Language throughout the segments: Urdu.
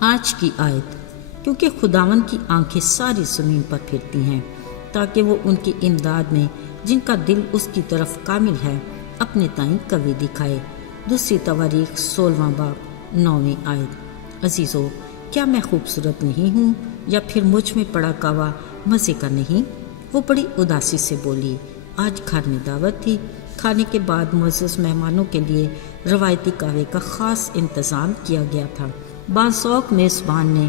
آج کی آیت، کیونکہ خداوند کی آنکھیں ساری زمین پر پھرتی ہیں تاکہ وہ ان کی امداد میں جن کا دل اس کی طرف کامل ہے اپنے تائیں قوی دکھائے۔ دوسری تواریخ 16 باب 9 آیت۔ عزیزو، کیا میں خوبصورت نہیں ہوں یا پھر مجھ میں پڑا کعوہ مزے کا نہیں؟ وہ بڑی اداسی سے بولی۔ آج گھر میں دعوت تھی۔ کھانے کے بعد معزز مہمانوں کے لیے روایتی قہوے کا خاص انتظام کیا گیا تھا۔ باذوق میزبان نے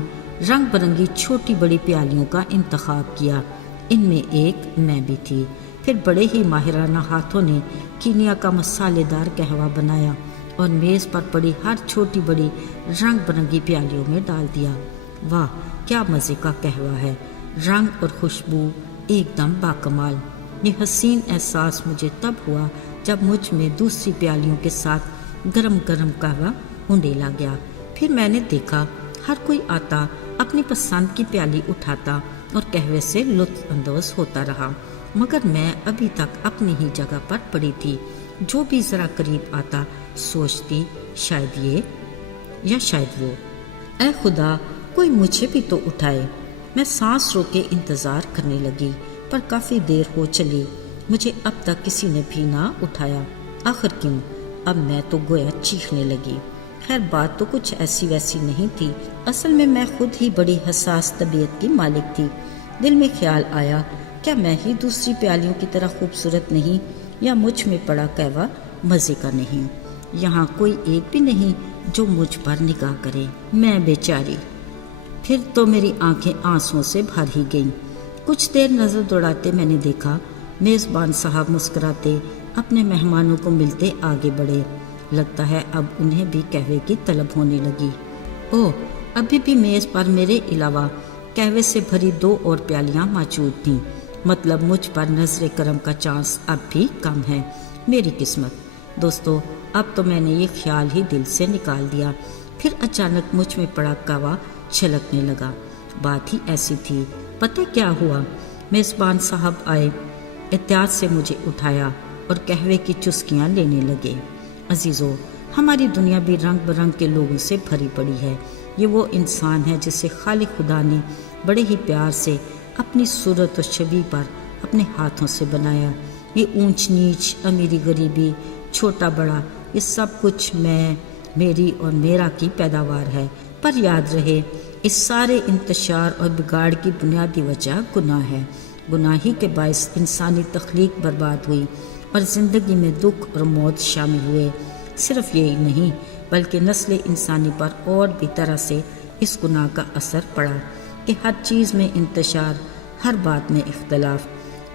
رنگ برنگی چھوٹی بڑی پیالیوں کا انتخاب کیا، ان میں ایک میں بھی تھی۔ پھر بڑے ہی ماہرانہ ہاتھوں نے کینیا کا مسالے دار قہوہ بنایا اور میز پر پڑی ہر چھوٹی بڑی رنگ برنگی پیالیوں میں ڈال دیا۔ واہ، کیا مزے کا قہوہ ہے! رنگ اور خوشبو ایک دم باکمال۔ یہ حسین احساس مجھے تب ہوا جب مجھ میں دوسری پیالیوں کے ساتھ گرم گرم قہوہ انڈیلا گیا۔ پھر میں نے دیکھا ہر کوئی آتا اپنی پسند کی پیالی اٹھاتا اور قہوے سے لطف اندوز ہوتا رہا، مگر میں ابھی تک اپنی ہی جگہ پر پڑی تھی۔ جو بھی ذرا قریب آتا سوچتی شاید یہ یا شاید وہ، اے خدا کوئی مجھے بھی تو اٹھائے۔ میں سانس روکے انتظار کرنے لگی، پر کافی دیر ہو چلی، مجھے اب تک کسی نے بھی نہ اٹھایا۔ آخر کیوں؟ اب میں تو گویا چیخنے لگی۔ خیر بات تو کچھ ایسی ویسی نہیں تھی، اصل میں خود ہی بڑی حساس طبیعت کی مالک تھی۔ دل میں خیال آیا، کیا میں ہی دوسری پیالیوں کی طرح خوبصورت نہیں، یا مجھ میں پڑا قہوہ مزے کا نہیں؟ یہاں کوئی ایک بھی نہیں جو مجھ پر نگاہ کرے، میں بیچاری۔ پھر تو میری آنکھیں آنسوؤں سے بھر ہی گئیں۔ کچھ دیر نظر دوڑاتے میں نے دیکھا میزبان صاحب مسکراتے اپنے مہمانوں کو ملتے آگے بڑھے۔ لگتا ہے اب انہیں بھی قہوے کی طلب ہونے لگی۔ اوہ، ابھی بھی میز پر میرے علاوہ قہوے سے بھری 2 اور پیالیاں موجود تھیں، مطلب مجھ پر نظر کرم کا چانس اب بھی کم ہے۔ میری قسمت۔ دوستو، اب تو میں نے یہ خیال ہی دل سے نکال دیا۔ پھر اچانک مجھ میں پڑا قہوہ چھلکنے لگا۔ بات ہی ایسی تھی۔ پتہ کیا ہوا؟ میزبان صاحب آئے، احتیاط سے مجھے اٹھایا اور قہوے کی چسکیاں لینے لگے۔ عزیزو، ہماری دنیا بھی رنگ برنگ کے لوگوں سے بھری پڑی ہے۔ یہ وہ انسان ہے جسے خالق خدا نے بڑے ہی پیار سے اپنی صورت و شبیہ پر اپنے ہاتھوں سے بنایا۔ یہ اونچ نیچ، امیری غریبی، چھوٹا بڑا، یہ سب کچھ میں، میری اور میرا کی پیداوار ہے۔ پر یاد رہے، اس سارے انتشار اور بگاڑ کی بنیادی وجہ گناہ ہے۔ گناہ ہی کے باعث انسانی تخلیق برباد ہوئی اور زندگی میں دکھ اور موت شامل ہوئے۔ صرف یہی نہیں بلکہ نسل انسانی پر اور بھی طرح سے اس گناہ کا اثر پڑا کہ ہر چیز میں انتشار، ہر بات میں اختلاف،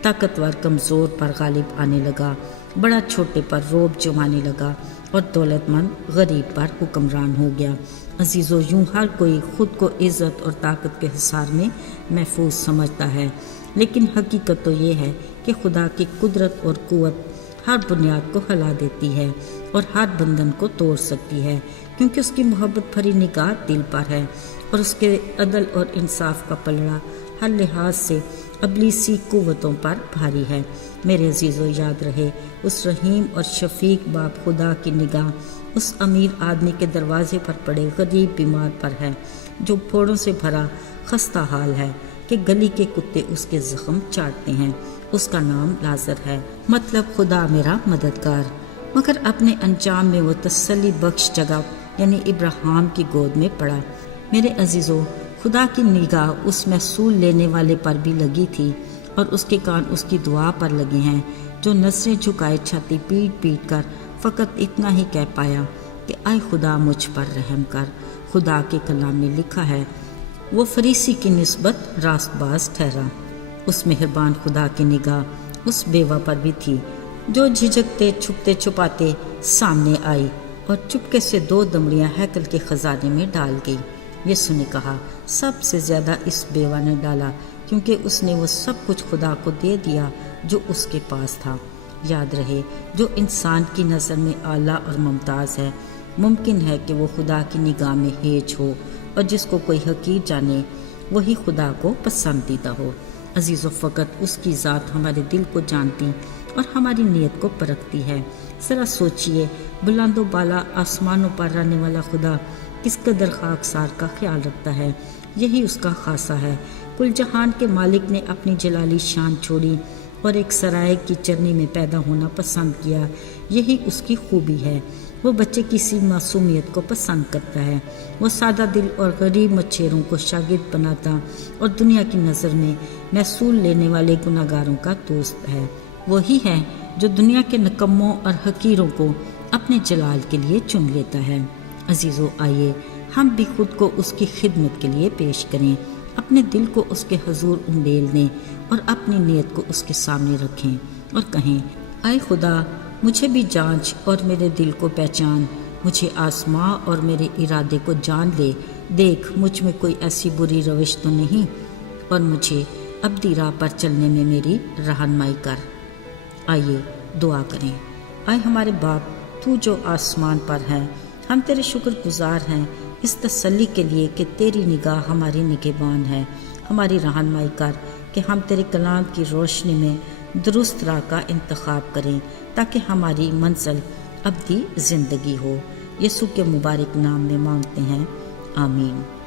طاقتور کمزور پر غالب آنے لگا، بڑا چھوٹے پر رعب جمانے لگا اور دولت مند غریب پر حکمران ہو گیا۔ عزیزو، یوں ہر کوئی خود کو عزت اور طاقت کے حصار میں محفوظ سمجھتا ہے، لیکن حقیقت تو یہ ہے کہ خدا کی قدرت اور قوت ہر بنیاد کو ہلا دیتی ہے اور ہر بندھن کو توڑ سکتی ہے، کیونکہ اس کی محبت بھری نگاہ دل پر ہے اور اس کے عدل اور انصاف کا پلڑا ہر لحاظ سے ابلیسی قوتوں پر بھاری ہے۔ میرے عزیزو، یاد رہے، اس رحیم اور شفیق باپ خدا کی نگاہ اس امیر آدمی کے دروازے پر پڑے غریب بیمار پر ہے، جو پھوڑوں سے بھرا خستہ حال ہے کہ گلی کے کتے اس کے زخم چاٹتے ہیں۔ اس کا نام لازر ہے، مطلب خدا میرا مددگار۔ مگر اپنے انجام میں وہ تسلی بخش جگہ یعنی ابراہیم کی گود میں پڑا۔ میرے عزیزو، خدا کی نگاہ اس محصول لینے والے پر بھی لگی تھی اور اس کے کان اس کی دعا پر لگے ہیں، جو نظریں جھکائے چھاتی پیٹ پیٹ کر فقط اتنا ہی کہہ پایا کہ اے خدا مجھ پر رحم کر۔ خدا کے کلام میں لکھا ہے، وہ فریسی کی نسبت راست باز ٹھہرا۔ اس مہربان خدا کی نگاہ اس بیوہ پر بھی تھی، جو جھجکتے چھپتے چھپاتے سامنے آئی اور چپکے سے 2 دمڑیاں ہیکل کے خزانے میں ڈال گئی۔ یسوع نے کہا، سب سے زیادہ اس بیوہ نے ڈالا، کیونکہ اس نے وہ سب کچھ خدا کو دے دیا جو اس کے پاس تھا۔ یاد رہے، جو انسان کی نظر میں اعلیٰ اور ممتاز ہے، ممکن ہے کہ وہ خدا کی نگاہ میں ہیج ہو، اور جس کو کوئی حقیر جانے وہی خدا کو پسندیدہ ہو۔ عزیزو، فقط اس کی ذات ہمارے دل کو جانتی اور ہماری نیت کو پرکھتی ہے۔ ذرا سوچئے، بلند و بالا آسمانوں پر رہنے والا خدا کس قدر خاکسار کا خیال رکھتا ہے۔ یہی اس کا خاصہ ہے۔ کل جہان کے مالک نے اپنی جلالی شان چھوڑی اور ایک سرائے کی چرنی میں پیدا ہونا پسند کیا۔ یہی اس کی خوبی ہے۔ وہ بچے کی سی معصومیت کو پسند کرتا ہے۔ وہ سادہ دل اور غریب مچھیروں کو شاگرد بناتا اور دنیا کی نظر میں محصول لینے والے گناہگاروں کا دوست ہے۔ وہی ہے جو دنیا کے نکموں اور حقیروں کو اپنے جلال کے لیے چن لیتا ہے۔ عزیزو، آئیے ہم بھی خود کو اس کی خدمت کے لیے پیش کریں، اپنے دل کو اس کے حضور انڈیل دیں اور اپنی نیت کو اس کے سامنے رکھیں اور کہیں، اے خدا، مجھے بھی جانچ اور میرے دل کو پہچان، مجھے آزما اور میرے ارادے کو جان لے، دیکھ مجھ میں کوئی ایسی بری روش تو نہیں اور مجھے ابدی راہ پر چلنے میں میری رہنمائی کر۔ آئیے دعا کریں۔ اے ہمارے باپ، تو جو آسمان پر ہے، ہم تیرے شکر گزار ہیں اس تسلی کے لیے کہ تیری نگاہ ہماری نگہبان ہے۔ ہماری رہنمائی کر کہ ہم تیرے کلام کی روشنی میں درست راہ کا انتخاب کریں تاکہ ہماری منزل ابدی زندگی ہو۔ یسوع کے مبارک نام میں مانگتے ہیں، آمین۔